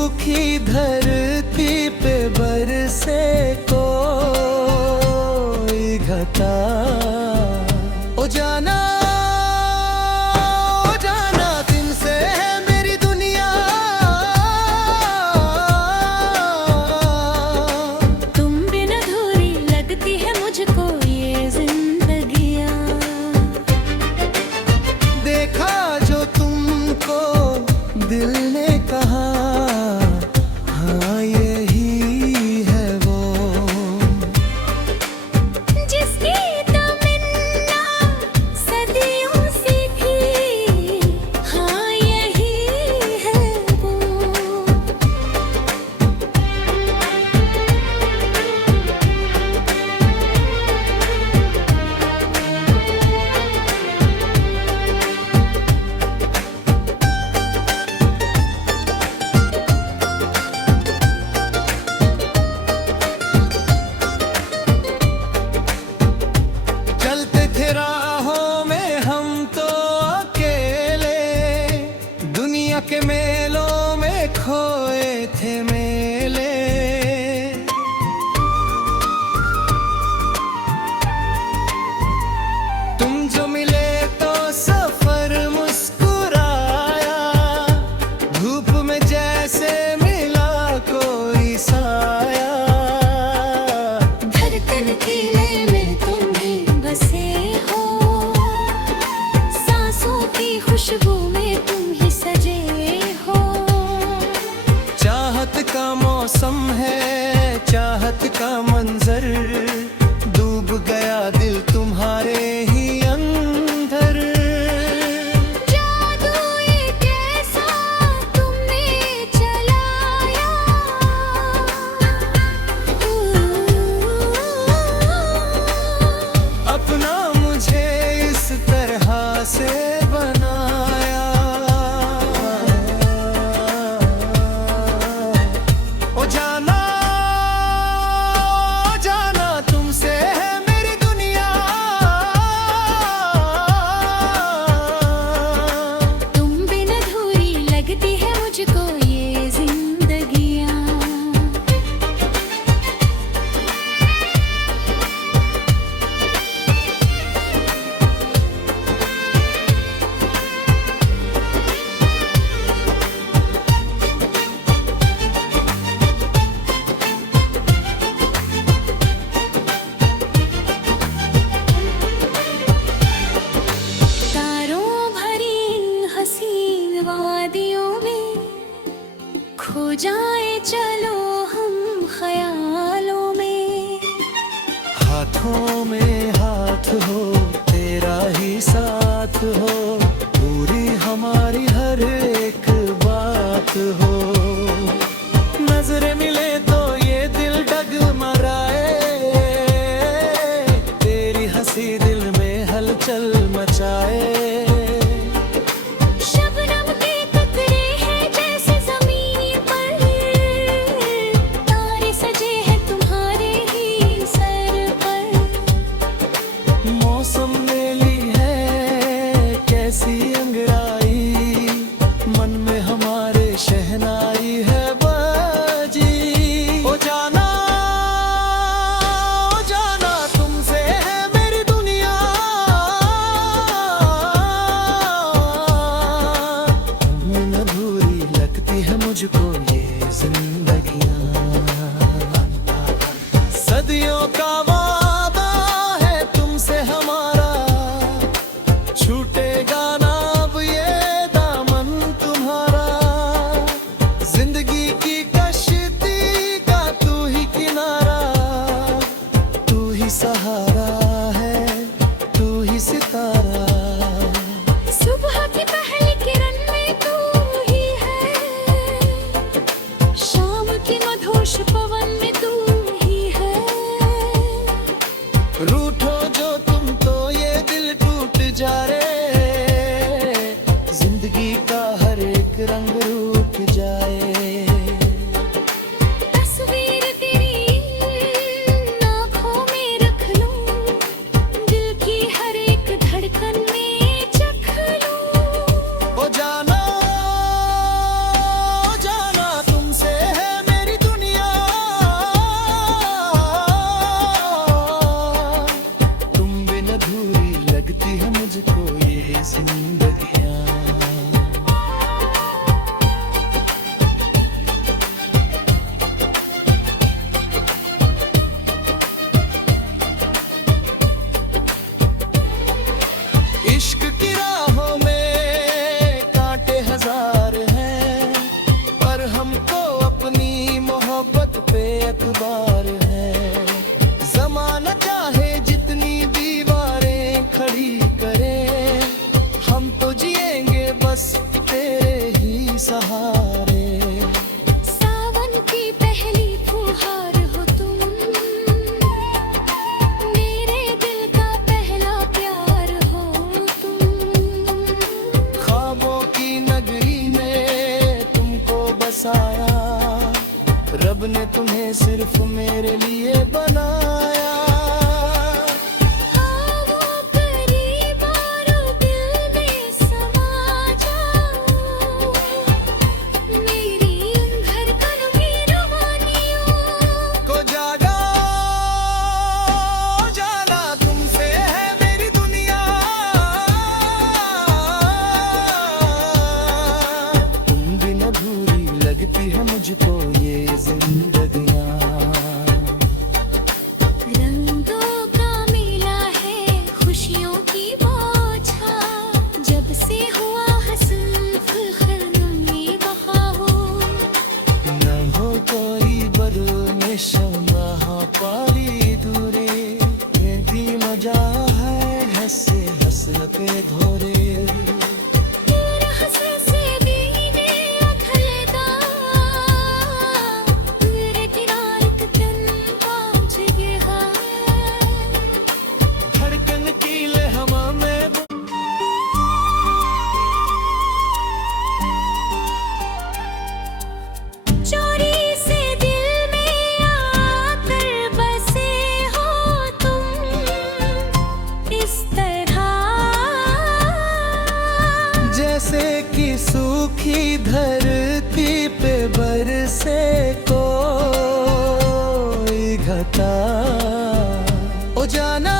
सूखी धरती पे बरसे कोई घटा। ओ जाना तुमसे है मेरी दुनिया। तुम बिन अधूरी लगती है मुझको ये जिंदगियाँ। देखा जो तुमको दिल ने कहा, हाँ यही है वो जिसकी तमन्ना सदियों से थी। हाँ यही है वो। चलते थे राहों में हम तो अकेले, दुनिया के मेलों में खोए थे मेले। तुम जो मिले तो सफर मुस्कुराया, धूप में जैसे मिला कोई साया। धड़कन की लय में तुम भी बसे हो, सांसों की खुशबू में तुम ही सजे हो। चाहत का मौसम है, चाहत का मंजर, डूब गया दिल तुम्हारे ही अंदर। जादू एक ऐसा तुमने चलाया। अपना मुझे इस तरह से बनाया। ओ जाना तुमसे है मेरी दुनिया। तुम बिन अधूरी लगती है मुझको ये जिंदगियाँ। तारों भरी इन हसीन वादियों में खो जाए चलो हम ख्यालों में। हाथों में हाथ हो, तेरा ही साथ हो, पूरी हमारी हर एक बात हो। नजरें मिले तो ये दिल डगमगाए, तेरी हंसी दिल में हलचल मचाए। शबनम के कतरे हैं जैसे ज़मीन पर, तारे सजे हैं तुम्हारे ही सर पर। मौसम ने ली है कैसी अंगड़ाई, मन में हमारे शहनाई है बाजी। ओ जाना तुमसे है मेरी दुनिया। तुम अधूरी लगती है मुझको ये जिंदगियाँ। सदियों का वादा है तुमसे हमारा, छूटेगा ना अब ये दामन तुम्हारा। जिंदगी की कश्ती का तू ही किनारा, तू ही सहारा है, तू ही सितारा। सुबह की पहली किरण में तू ही है, शाम की मधुश पवन में तू ही है। रूठो जो तुम तो ये दिल टूट जा रे, जिंदगी का हर एक रंग रूठ जाए। तस्वीर तेरी आँखों में रख लूं, दिल की हर एक धड़कन में चख लूं। ओ जाना रब ने तुम्हें सिर्फ मेरे लिए बनाया। आओ करीब आओ दिल में समा जाओ, मेरी उन धड़कनों की रवानियों को जागा जाना तुमसे है मेरी दुनिया। तुम बिन अधूरी लगती है मुझको ये जिंदगियां। रंगों का मेला है खुशियों की बौछार, जब से हुआ हसन फुलखनों में बहा हो। न हो कोई बर में शमा पारी दूरे, ये भी मजा है हंसे हसरते धोरे। तेरे हंसे से दीने अखलदा, तेरे किनारे एक दिन पहुंच गया। धड़कन की लहमा में चोरी से दिल में आकर बसे हो तुम इस तरह, जैसे कि सूखी धरती पे बरसे कोई घटा। ओ जाना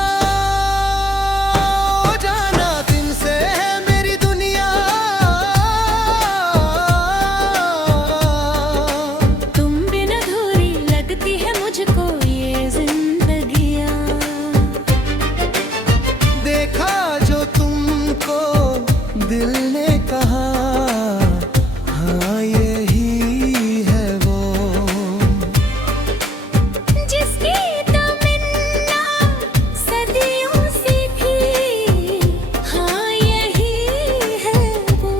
तुमसे है मेरी दुनिया। तुम बिन अधूरी लगती है मुझको ये जिंदगियां। देखा जो तुमको दिल ने कहा, हाँ यही है वो। जिसकी तमन्ना सदियों से थी, हाँ यही है वो।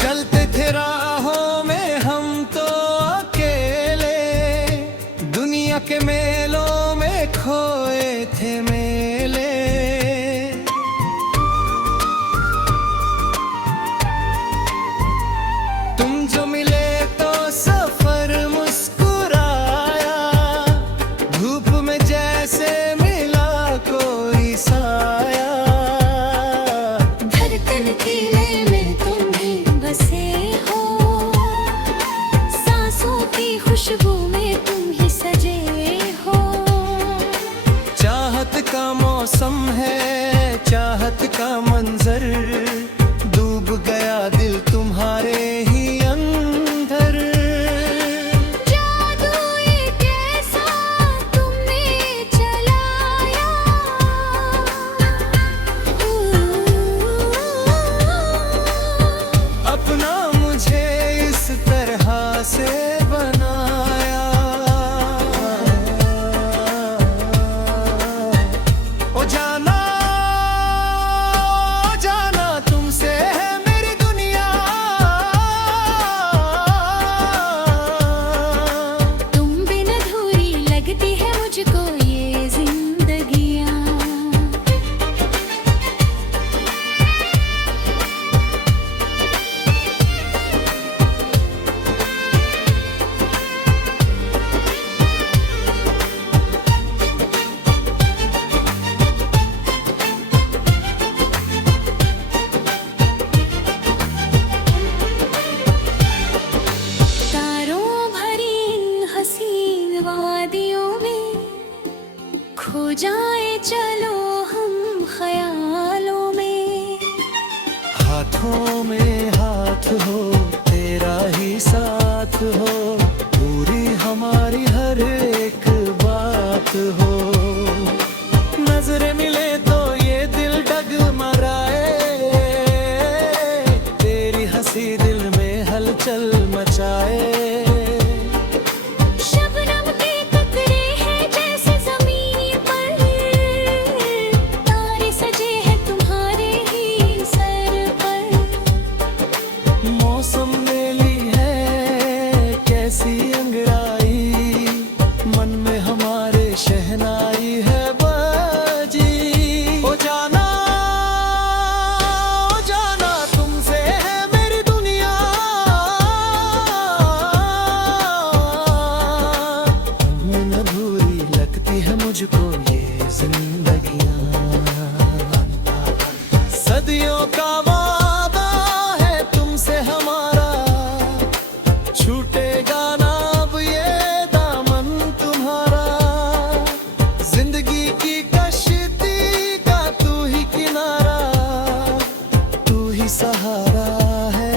चलते थे राहों में हम तो अकेले, दुनिया के मेलों में खोए थे मेले। तुम जो मिले तो सफर मुस्कुराया, धूप में जैसे मिला कोई साया। धड़कन की लय में तुम भी बसे हो, सांसों की खुशबू में तुम ही सजे हो। चाहत का मौसम है, चाहत का मंजर, डूब गया दिल तुम्हारे ही अंदर। जादू एक ऐसा तुमने चलाया, अपना मुझे इस तरह से बनाया। ओ जाना तुमसे है मेरी दुनिया। तुम बिन अधूरी लगती है मुझको ये जिंदगियां। तारों भरी इन हसीन वादियों में खो जाए चलो हम ख्यालों में। हाथों में हाथ हो, तेरा ही साथ हो, पूरी हमारी हर एक बात हो। नजरें मिले तो ये दिल डगमगाए, तेरी हंसी दिल में हलचल मचाए। शबनम के कतरे हैं जैसे जमीन पर, तारे सजे हैं तुम्हारे ही मुझको ये जिंदगियां। सदियों का वादा है तुमसे हमारा, छूटेगा ना अब ये दामन तुम्हारा। जिंदगी की कश्ती का तू ही किनारा, तू ही सहारा है,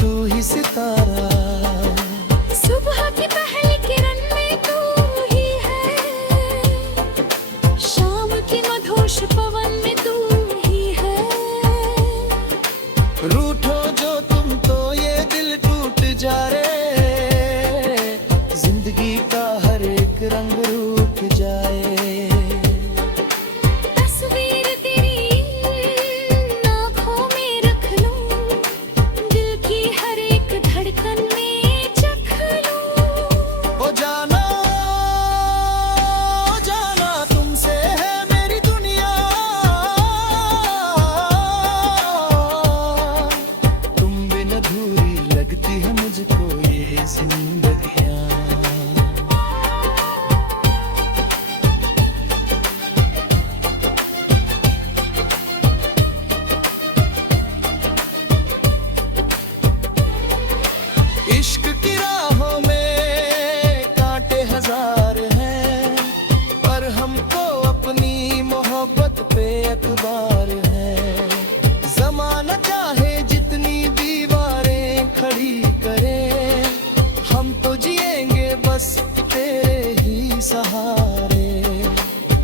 तू ही सितारा। सुबह की पहली किरण में तू ही है, शाम की मधुश पवन में तू ही है। रूठो जो तुम तो ये दिल टूट जा रे, जिंदगी का हर एक रंग रूठ जाए। तस्वीर तेरी आँखों में रख लूं, दिल की हर एक धड़कन में चख लूं। ओ जाना तुमसे है मेरी दुनिया, तुम बिन अधूरी लगती है मुझको ये जिंदगियां। इश्क की राहों में कांटे हजार हैं, पर हमको अपनी मोहब्बत पे एतबार है। ज़माना चाहे जितनी दीवारें खड़ी करे, हम तो जिएंगे बस तेरे ही सहारे।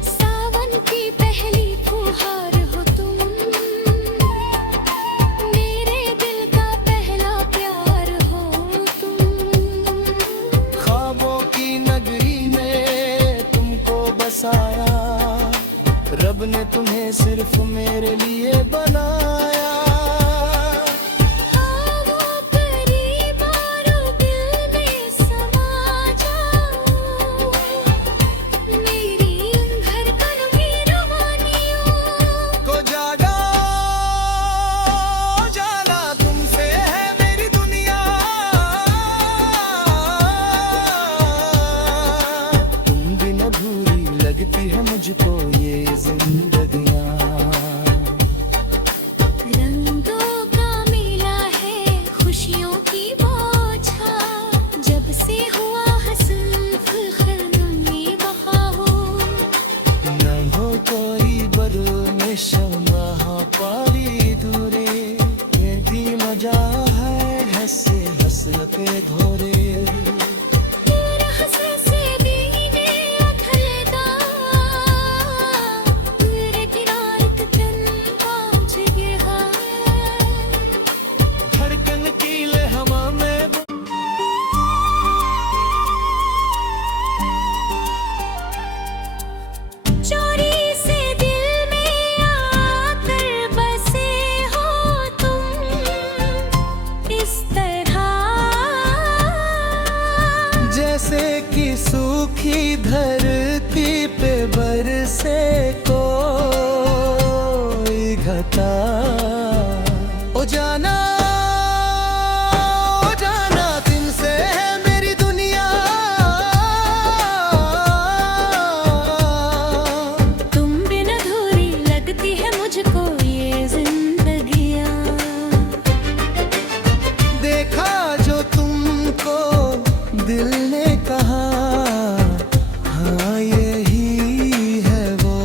सावन की पहली फुहार हो तुम, मेरे दिल का पहला प्यार हो तुम। ख्वाबों की नगरी में तुमको बसाया, रब ने तुम्हें सिर्फ मेरे लिए बनाया। आओ करीब आओ, दिल में समा जाओ, मेरी उन धड़कनों की रवानियों को जागा जाना तुमसे है मेरी दुनिया, तुम बिन अधूरी लगती है मुझको ये जिंदगियां। रंगों का मेला है, खुशियों की बौछार, जब से हुआ हसन फुलखर में बहा हो। न हो कोई बरो में शमा पारी दूरे, ये भी मजा है हंसे हसरते धोरे। तेरे हंसे से दीने अखलदा, तेरे किनारे तन पहुंच गया। धड़कन की लहमा में चोरी से दिल में आकर बसे हो तुम, इस तरह जैसे कि सूखी धरती पे बरसे कोई घटा। ओ जाना तुमसे है मेरी दुनिया, तुम बिन अधूरी लगती है मुझको ये जिंदगियां। देखा जो तुमको दिल ने कहा, हाँ यही है वो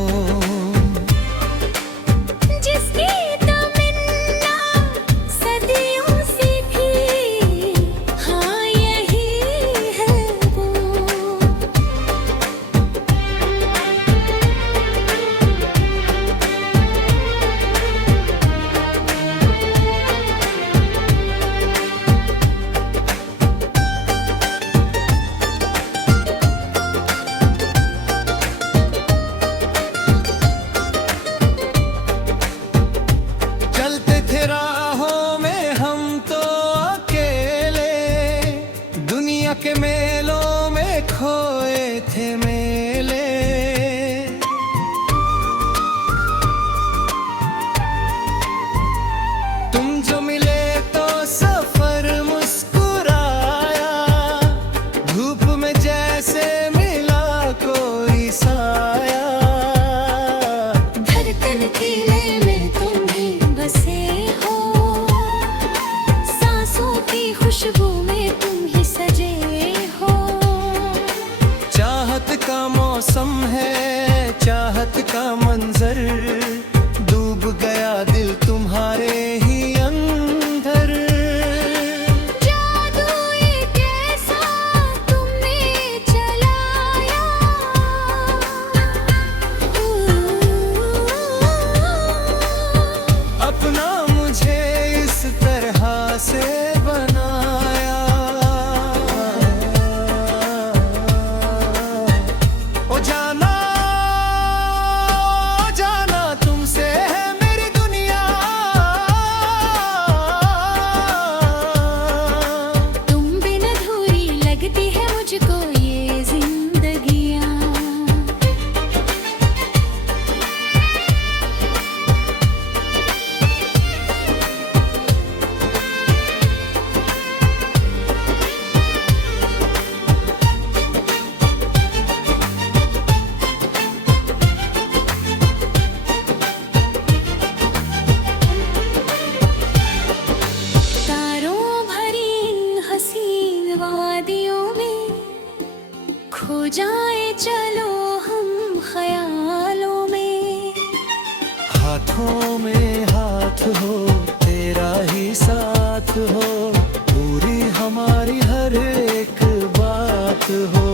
हाथों में हाथ हो, तेरा ही साथ हो, पूरी हमारी हर एक बात हो।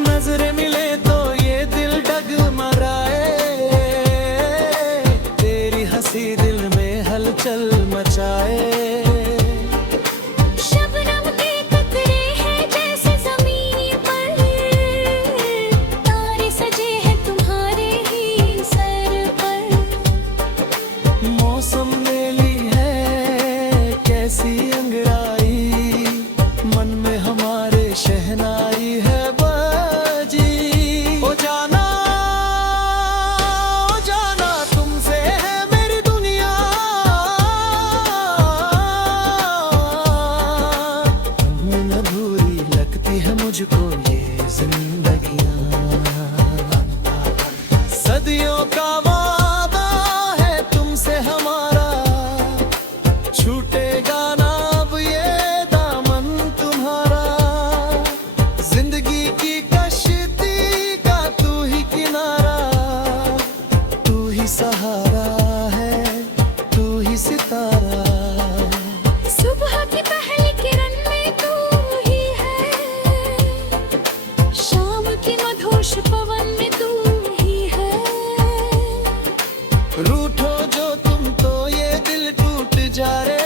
नजरें मिले तो ये दिल डगमगाए, तेरी हंसी दिल में हलचल मचाए। शबनम के कतरे हैं जैसे ज़मीन पर, तारे सजे हैं तुम्हारे ही सर पर। मौसम ने ली है कैसी अंगड़ाई, मन में हमारे शहनाई है बाजी। ओ जाना तुमसे है मेरी दुनिया, अधूरी लगती है मुझको ये जिंदगियां। सदियों का वादा है तुमसे हमारा, छूटेगा ना अब ये दामन तुम्हारा। जिंदगी की कश्ती का तू ही किनारा, तू ही सहारा है, तू ही सितारा। सुबह की पहली किरण में तू ही है, शाम की मधुश पवन में तू ही है। रूठो जो तुम तो ये दिल टूट जा रे,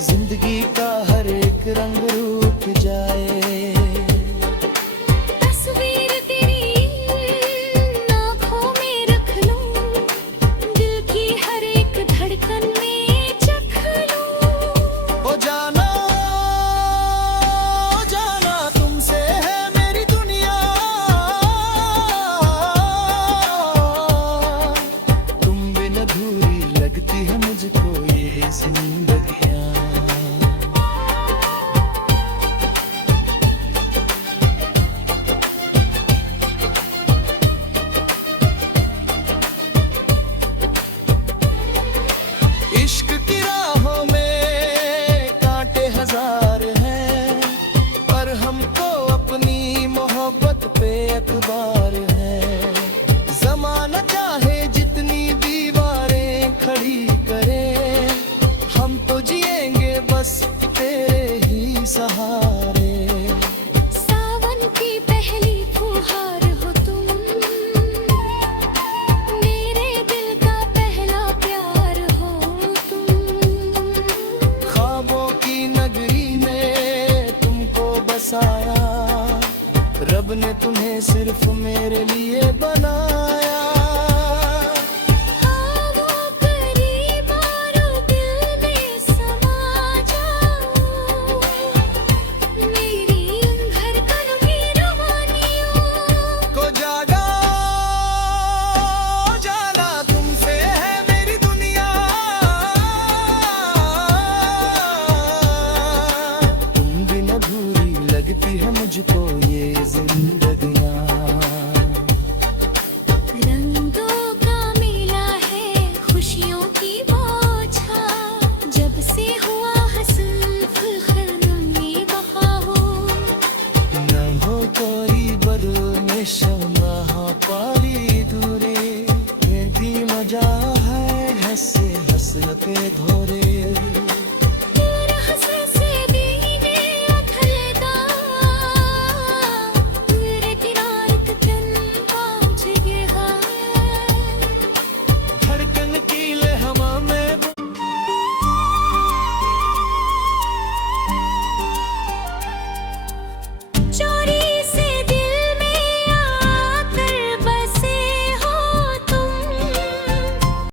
जिंदगी का हर एक रंग रूठ जाए। तस्वीर तेरी आँखों में रख लूं, दिल की हर एक धड़कन में चख लूं। ओ जाना तुमसे है मेरी दुनिया, तुम बिन अधूरी लगती है मुझको ये जिंदगियां। इश्क की राहों में कांटे हजार हैं, पर हमको अपनी मोहब्बत पे एतबार है। ज़माना चाहे जितनी दीवारें खड़ी करे, हम तो जिएंगे बस तेरे ही सहारे। सावन की पहली फुहार हो तुम, मेरे दिल का पहला प्यार हो तुम। ख्वाबों की नगरी में तुमको बसाया, रब ने तुम्हें सिर्फ मेरे लिए बनाया।